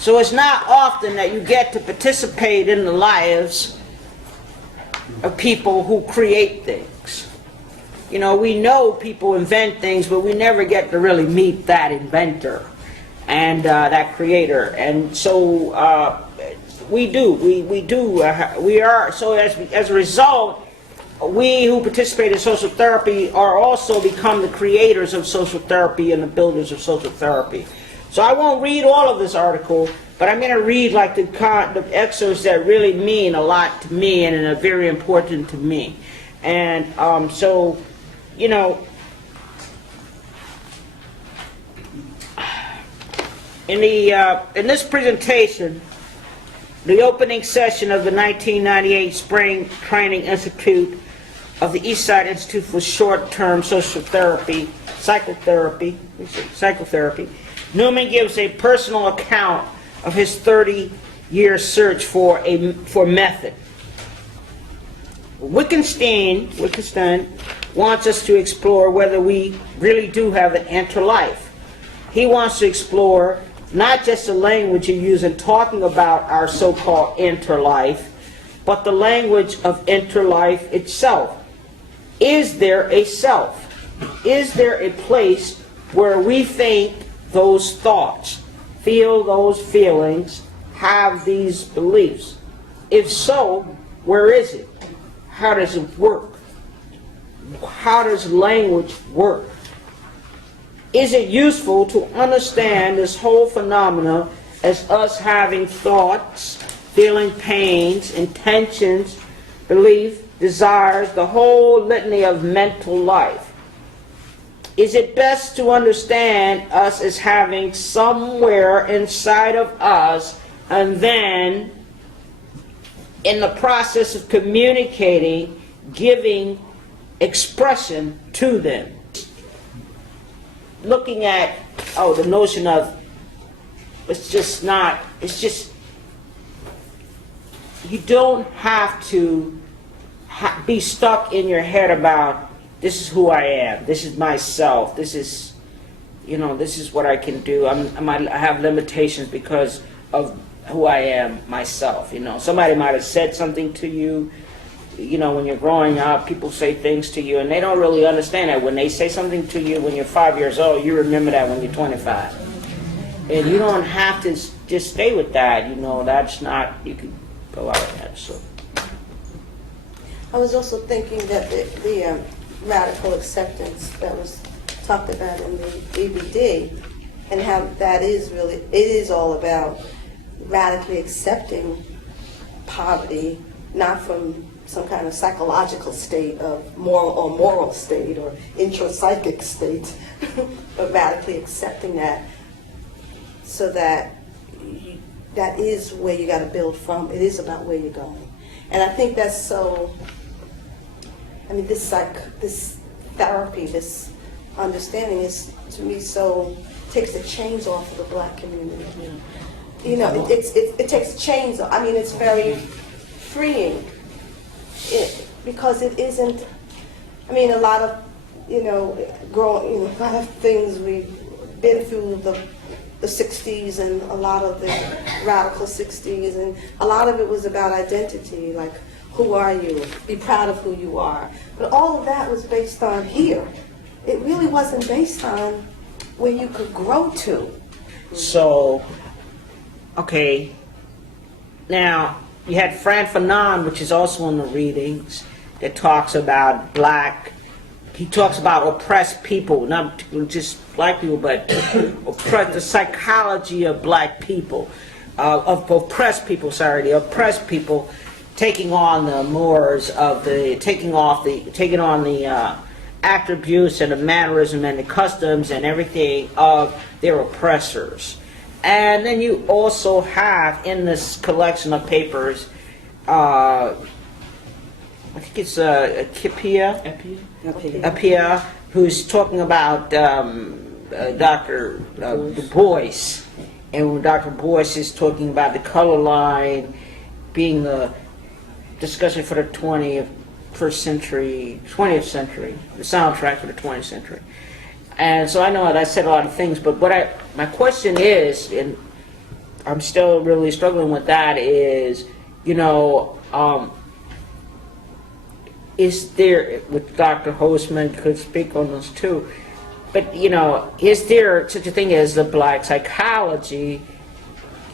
So it's not often that you get to participate in the lives of people who create things. You know, we know people invent things, but we never get to really meet that inventor and that creator. And so we do. We are. So as a result, we who participate in social therapy are also become the creators of social therapy and the builders of social therapy. So I won't read all of this article, but I'm going to read like the excerpts that really mean a lot to me and are very important to me. And so, you know, in this presentation, the opening session of the 1998 Spring Training Institute of the Eastside Institute for Short-Term Social Therapy, Psychotherapy, Newman gives a personal account of his 30-year search for method. Wittgenstein wants us to explore whether we really do have an interlife. He wants to explore not just the language you use in talking about our so-called interlife, but the language of interlife itself. Is there a self? Is there a place where we think those thoughts, feel those feelings, have these beliefs? If so, where is it? How does it work? How does language work? Is it useful to understand this whole phenomena as us having thoughts, feeling pains, intentions, belief, desires, the whole litany of mental life? Is it best to understand us as having somewhere inside of us, and then in the process of communicating, giving expression to them? Looking at, the notion of, you don't have to be stuck in your head about, this is who I am, this is myself, this is what I can do. I have limitations because of who I am myself. Somebody might have said something to you, when you're growing up, people say things to you, and they don't really understand that. When they say something to you when you're 5 years old, you remember that when you're 25. And you don't have to just stay with that. That's not, you could go out of that. So I was also thinking that the radical acceptance that was talked about in the EBD, and how that is really, it is all about radically accepting poverty, not from some kind of psychological state of moral state or intrapsychic state, but radically accepting that, so that that is where you got to build from. It is about where you're going. And I think that's so, this therapy, this understanding is, to me, so, takes the chains off of the black community. It takes the chains off. It's very freeing. Because it isn't, a lot of, a lot of things we've been through the 60s and a lot of the radical 60s, and a lot of it was about identity, like, who are you? Be proud of who you are. But all of that was based on here. It really wasn't based on where you could grow to. So, okay, now, you had Fran Fanon, which is also in the readings, that talks about he talks about oppressed people, not just black people, but the psychology of black people, of oppressed people, the oppressed people taking on the mores of taking on the attributes and the mannerism and the customs and everything of their oppressors. And then you also have in this collection of papers, I think it's Appiah, who's talking about Dr. Du Bois. And when Dr. Bois is talking about the color line being the discussion for the 20th century, the soundtrack for the 20th century. And so I know that I said a lot of things, but my question is, and I'm still really struggling with that is, you know, is there, with Dr. Hostman could speak on this too, but you know, is there such a thing as the black psychology,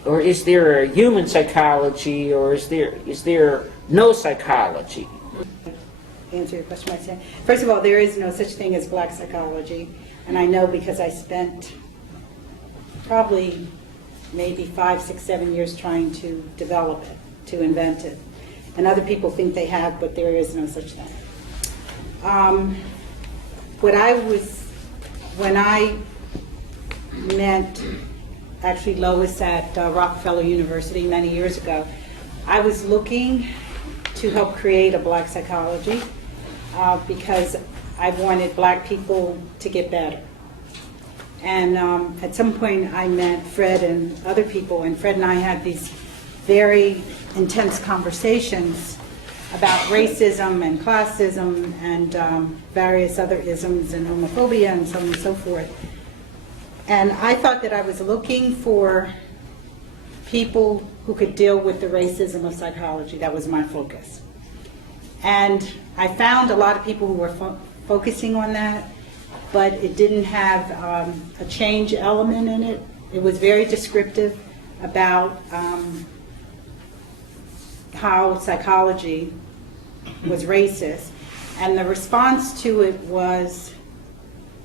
or is there a human psychology, or is there no psychology? Answer your question by saying, first of all, there is no such thing as black psychology, and I know because I spent probably maybe 5, 6, 7 years trying to develop it, to invent it. And other people think they have, but there is no such thing. When I met actually Lois at Rockefeller University many years ago, I was looking to help create a black psychology because I wanted black people to get better. And at some point I met Fred and other people, and Fred and I had these very intense conversations about racism and classism and various other isms and homophobia and so on and so forth. And I thought that I was looking for people who could deal with the racism of psychology. That was my focus. And I found a lot of people who were focusing on that, but it didn't have a change element in it. It was very descriptive about how psychology was racist. And the response to it was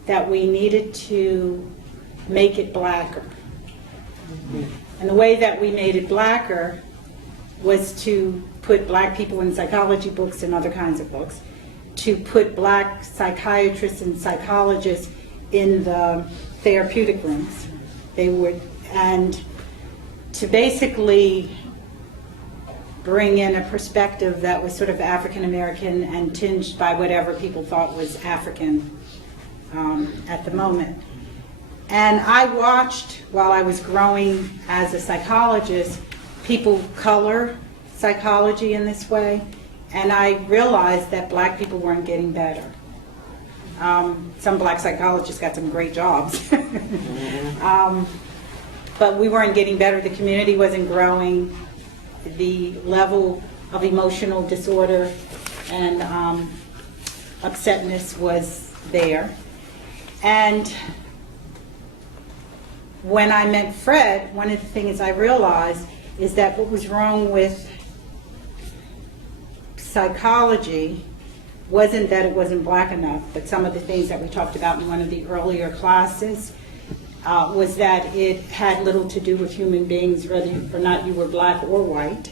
that we needed to make it blacker. And the way that we made it blacker was to put black people in psychology books and other kinds of books, to put black psychiatrists and psychologists in the therapeutic rooms. And to basically bring in a perspective that was sort of African American and tinged by whatever people thought was African at the moment. And I watched, while I was growing as a psychologist, people color psychology in this way, and I realized that black people weren't getting better. Some black psychologists got some great jobs. But we weren't getting better. The community wasn't growing. The level of emotional disorder and upsetness was there. And when I met Fred, one of the things I realized is that what was wrong with psychology wasn't that it wasn't black enough, but some of the things that we talked about in one of the earlier classes was that it had little to do with human beings, whether or not you were black or white.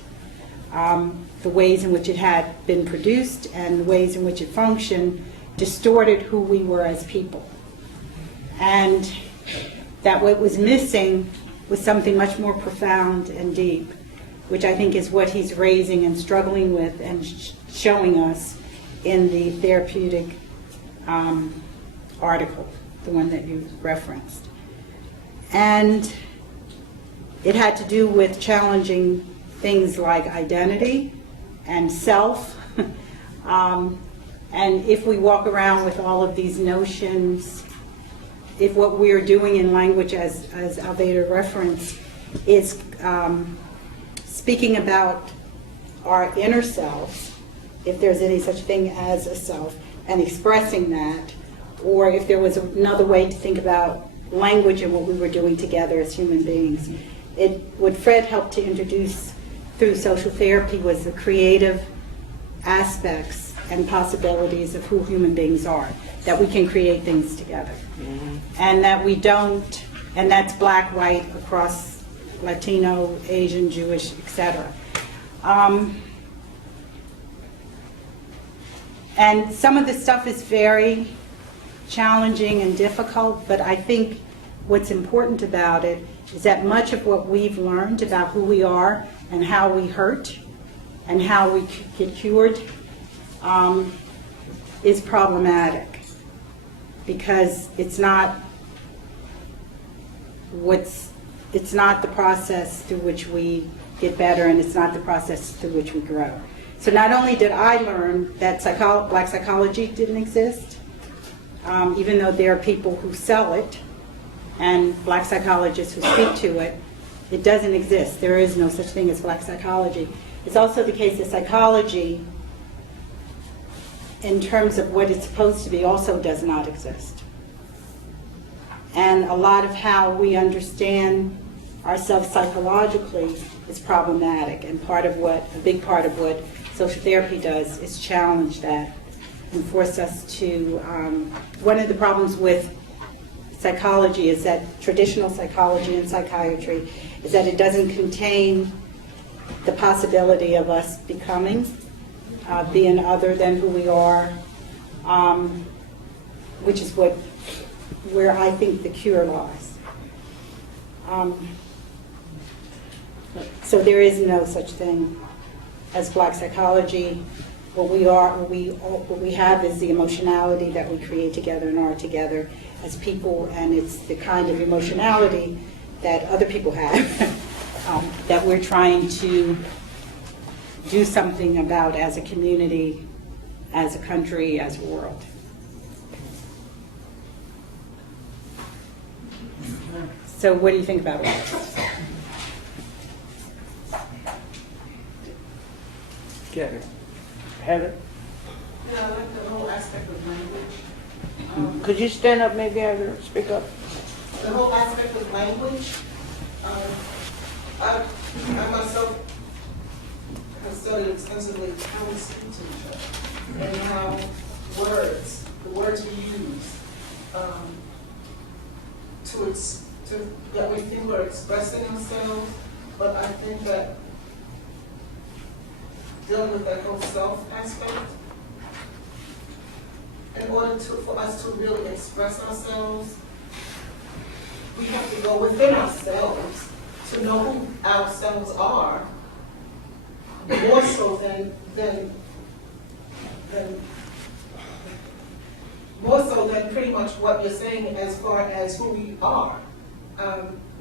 The ways in which it had been produced and the ways in which it functioned distorted who we were as people. And that what was missing was something much more profound and deep, which I think is what he's raising and struggling with and showing us in the therapeutic article, the one that you referenced. And it had to do with challenging things like identity and self. And if we walk around with all of these notions, if what we're doing in language, as Alveda referenced, is speaking about our inner selves, if there's any such thing as a self, and expressing that, or if there was another way to think about language and what we were doing together as human beings. What Fred helped to introduce through social therapy was the creative aspects and possibilities of who human beings are, that we can create things together. And that we don't, and that's black, white, across Latino, Asian, Jewish, etc. And some of the stuff is very challenging and difficult, but I think what's important about it is that much of what we've learned about who we are and how we hurt and how we get cured is problematic, because it's not the process through which we get better, and it's not the process through which we grow. So not only did I learn that black psychology didn't exist, even though there are people who sell it and black psychologists who speak to it, It doesn't exist. There is no such thing as black psychology. It's also the case that psychology, in terms of what it's supposed to be, also does not exist. And a lot of how we understand ourselves psychologically is problematic, and a big part of what social therapy does is challenge that and force us to, one of the problems with psychology is that traditional psychology and psychiatry is that it doesn't contain the possibility of us becoming, being other than who we are, which is where I think the cure lies. So there is no such thing as black psychology. What we have is the emotionality that we create together and are together as people, and it's the kind of emotionality that other people have that we're trying to do something about as a community, as a country, as a world. So what do you think about it? Get Heather? Yeah, I like the whole aspect of language. Could you stand up maybe, Heather, speak up? The whole aspect of language. I myself have studied extensively how we speak to each other and how the words we use, that we think we're expressing ourselves, but I think that dealing with that whole self aspect, in order for us to really express ourselves, we have to go within ourselves to know who ourselves are, more so than pretty much what you're saying as far as who we are,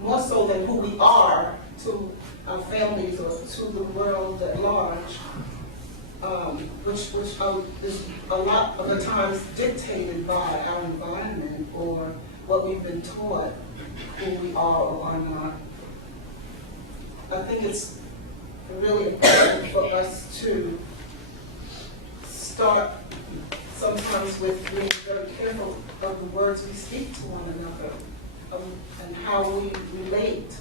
more so than who we are to our families or to the world at large, which is a lot of the times dictated by our environment or what we've been taught who we are or are not. I think it's really important for us to start sometimes with being very careful of the words we speak to one another, and how we relate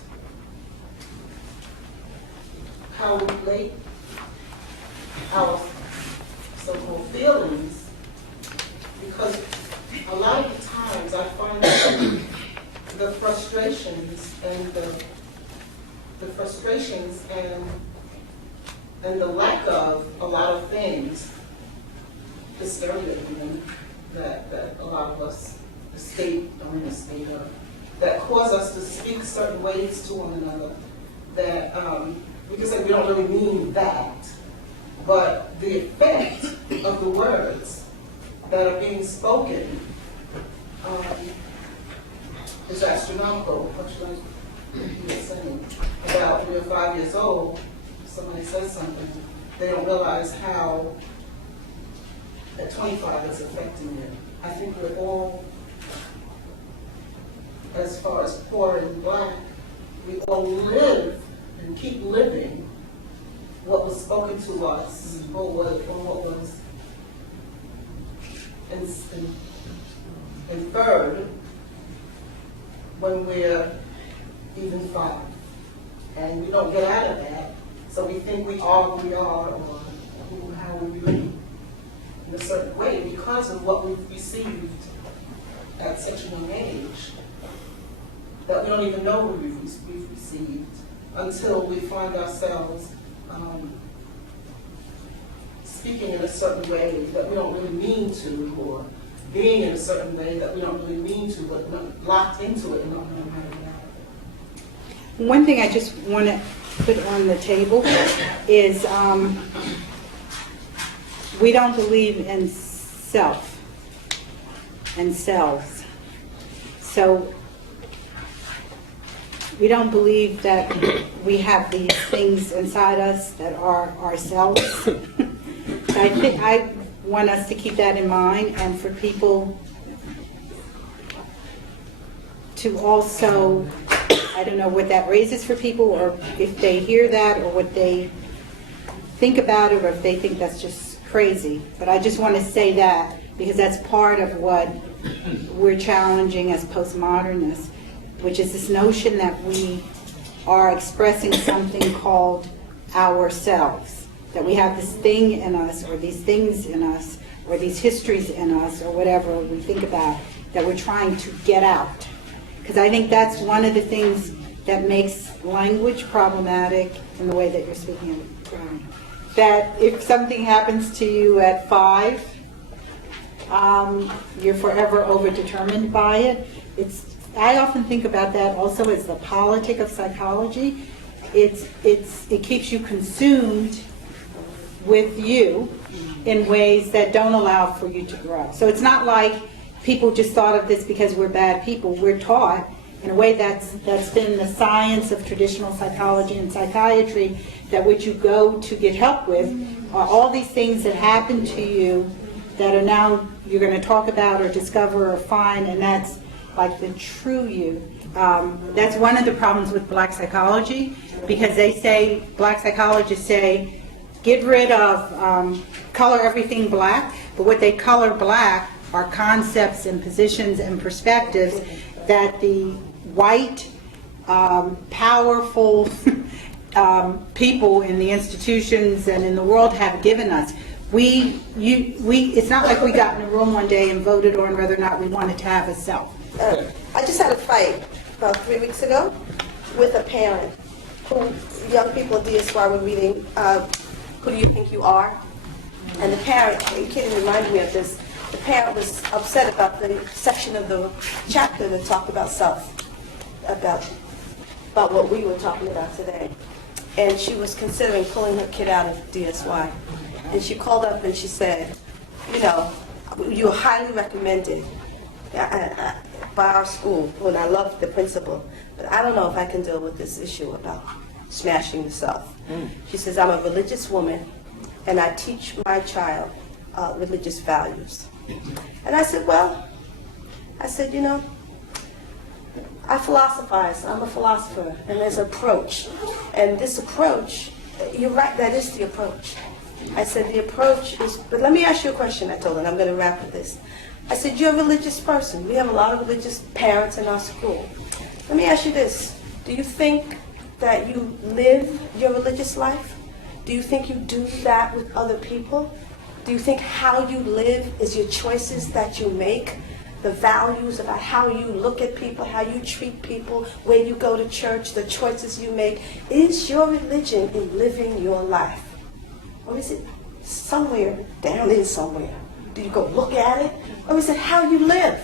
our so-called feelings, because a lot of the times I find that the frustrations and the lack of a lot of things, hysteria even, that a lot of us escape during the state of, that cause us to speak certain ways to one another, that we can say we don't really mean that, but the effect of the words that are being spoken is astronomical. Much like you were saying about 3 or 5 years old, somebody says something, they don't realize how at 25 it's affecting them. I think we're all, as far as poor and black, we all live and keep living what was spoken to us, or what was inferred when we're even 5. And we don't get out of that, so we think we are who we are, or how we relate in a certain way because of what we've received at such a young age, that we don't even know what we've received until we find ourselves speaking in a certain way that we don't really mean to, or being in a certain way that we don't really mean to, but we're locked into it and not knowing how to get out of it. One thing I just want to put on the table is we don't believe in self and selves. So we don't believe that we have these things inside us that are ourselves. So I want us to keep that in mind, and for people to also I don't know what that raises for people, or if they hear that, or what they think about it, or if they think that's just crazy. But I just want to say that, because that's part of what we're challenging as postmodernists, which is this notion that we are expressing something called ourselves, that we have this thing in us, or these things in us, or these histories in us, or whatever we think about, that we're trying to get out. Because I think that's one of the things that makes language problematic in the way that you're speaking of. That if something happens to you at 5, you're forever overdetermined by it. I often think about that also as the politic of psychology. It keeps you consumed with you in ways that don't allow for you to grow. So it's not like people just thought of this because we're bad people. We're taught in a way that's been the science of traditional psychology and psychiatry, that what you go to get help with are all these things that happen to you that are now you're going to talk about or discover or find, and that's like the true you. That's one of the problems with black psychology, because black psychologists say, get rid of, color everything black, but what they color black are concepts and positions and perspectives that the white, powerful people in the institutions and in the world have given us. It's not like we got in a room one day and voted on whether or not we wanted to have a self. I just had a fight about 3 weeks ago with a parent who, young people at DSY were reading, Who Do You Think You Are? And the parent, you can't even remind me of this, the parent was upset about the section of the chapter that talked about self, about what we were talking about today. And she was considering pulling her kid out of DSY. And she called up and she said, you're highly recommended by our school, and I love the principal, but I don't know if I can deal with this issue about smashing the self. She says, I'm a religious woman, and I teach my child religious values. And I said, I philosophize. I'm a philosopher, and there's an approach. And this approach, you're right, that is the approach. I said, the approach is, but let me ask you a question, I told her, and I'm going to wrap with this. I said, you're a religious person. We have a lot of religious parents in our school. Let me ask you this. Do you think that you live your religious life? Do you think you do that with other people? Do you think how you live is your choices that you make? The values about how you look at people, how you treat people, where you go to church, the choices you make. Is your religion in living your life? Or is it somewhere down in somewhere? Do you go look at it? Or is it how you live?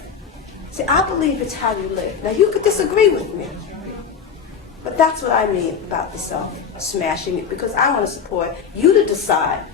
See, I believe it's how you live. Now, you could disagree with me. But that's what I mean about the self, smashing it, because I want to support you to decide